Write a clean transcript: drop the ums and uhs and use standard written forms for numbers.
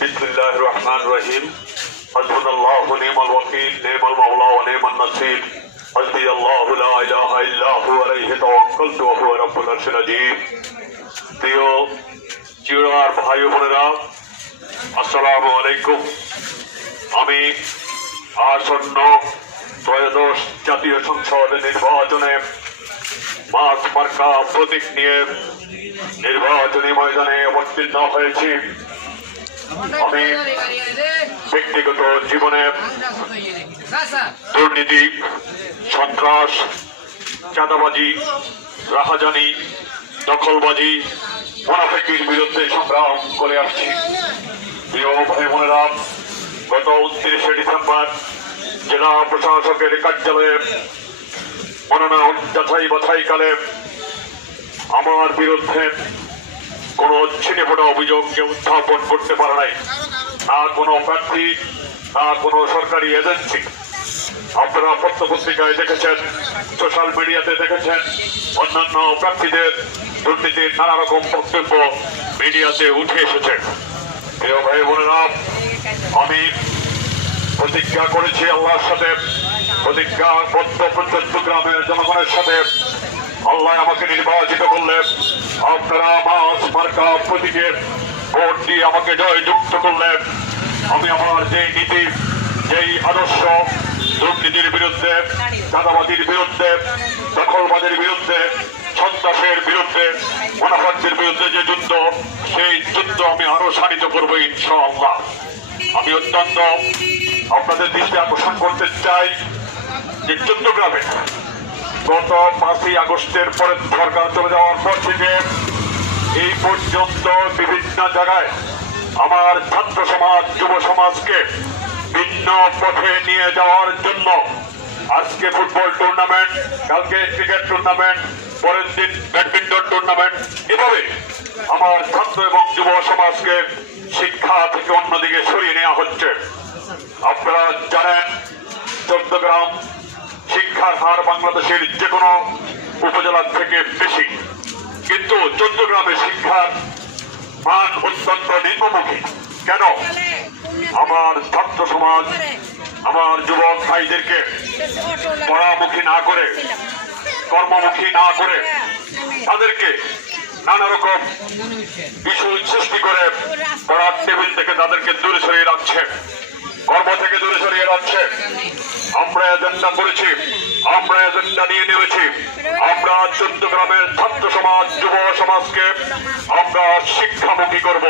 বিসমিল্লাহির রহমানির রহিম। হাসবুনাল্লাহু নি'মাল ওয়াকিল, নি'মাল মাওলা ওয়া নি'মান নাসির। হাসবিয়াল্লাহু লা ইলাহা ইল্লা হু আলাইহি তাওয়াক্কালতু ওয়া হুয়া রাব্বুল আরশিল আযীম। প্রিয় চিড়ার ভাই বোনেরা, আসসালামু আলাইকুম। আমি আসন্ন ত্রয়োদশ জাতীয় সংসদ নির্বাচনে মাস মার্কা প্রতীক নিয়ে নির্বাচনী ময়দানে অবতীর্ণ হয়েছি। আমি ব্যক্তিগত জীবনে দুর্নীতি, সন্ত্রাস, চাঁদাবাজি, রাহাজানি, দখলবাজি, মুনাফিকির বিরুদ্ধে সংগ্রাম করে আসছি। প্রিয় ভাই বোনেরা, গত 29শে ডিসেম্বর জেলা প্রশাসকের কার্যালয়ে মনোনয়ন যাচাই বাছাইকালে আমার বিরুদ্ধে কোনো ছিটেফোঁটা অভিযোগ কেউ উত্থাপন করতে পারে নাই, না কোনো প্রার্থী, না কোনো সরকারি এজেন্সি। আপনারা পত্রপত্রিকায় দেখেছেন, সোশ্যাল মিডিয়াতে দেখেছেন, অন্যান্য প্রার্থীদের দুর্নীতির নানা রকম বক্তব্য মিডিয়াতে উঠে এসেছে। প্রিয় ভাই বোনেরা, আমি প্রতিজ্ঞা করেছি আল্লাহর সাথে, প্রতিজ্ঞাবদ্ধ চট্টগ্রামের জনগণের সাথে, আল্লাহ আমাকে নির্বাচিত করলে আপনারা মাস মার্কা প্রতীকে ভোট দিয়ে আমাকে জয়যুক্ত করলে আমি আমার যেই নীতি, যেই আদর্শ, দুর্নীতির বিরুদ্ধে, চাঁদাবাজির বিরুদ্ধে, দখলবাজির বিরুদ্ধে, সন্ত্রাসের বিরুদ্ধে, মুনাফাকদের বিরুদ্ধে যে যুদ্ধ, সেই যুদ্ধ আমি আরো সানিত করবো ইনশাআল্লাহ। আমি অত্যন্ত আপনাদের দৃষ্টি আকর্ষণ করতে চাই যে চট্টগ্রামে গত 5ই আগস্টের পরে সরকার চলে যাওয়ার পর থেকে এই পর্যন্ত বিভিন্ন জায়গায় আমার ছাত্র সমাজ, যুব সমাজকে ভিন্ন পথে নিয়ে যাওয়ার জন্য আজকে ফুটবল টুর্নামেন্ট, কালকে ক্রিকেট টুর্নামেন্ট, পরের দিন ব্যাডমিন্টন টুর্নামেন্ট, এভাবে আমার ছাত্র এবং যুব সমাজকে শিক্ষা থেকে অন্যদিকে সরিয়ে নেওয়া হচ্ছে। আপনারা জানেন, চট্টগ্রাম শিক্ষার হার বাংলাদেশের যে কোনো উপজেলার থেকে বেশি, কিন্তু চট্টগ্রামে শিক্ষার মান অত্যন্ত নিম্নমুখী। কেন? আমার ছাত্র সমাজ, আমার যুবক ভাইদেরকে পড়ামুখী না করে, কর্মমুখী না করে তাদেরকে নানা রকম বিষয় সৃষ্টি করে পড়ার টেবিল থেকে তাদেরকে দূরে সরিয়ে রাখছে, কর্ম থেকে দূরে সরিয়ে রাখছে। আমরা এজেন্ডা করেছি, আমরা এজেন্ডা নিয়ে নেমেছি। আমরা চট্টগ্রামের ছাত্র সমাজ, যুব সমাজকে আমরা শিক্ষামুখী করব।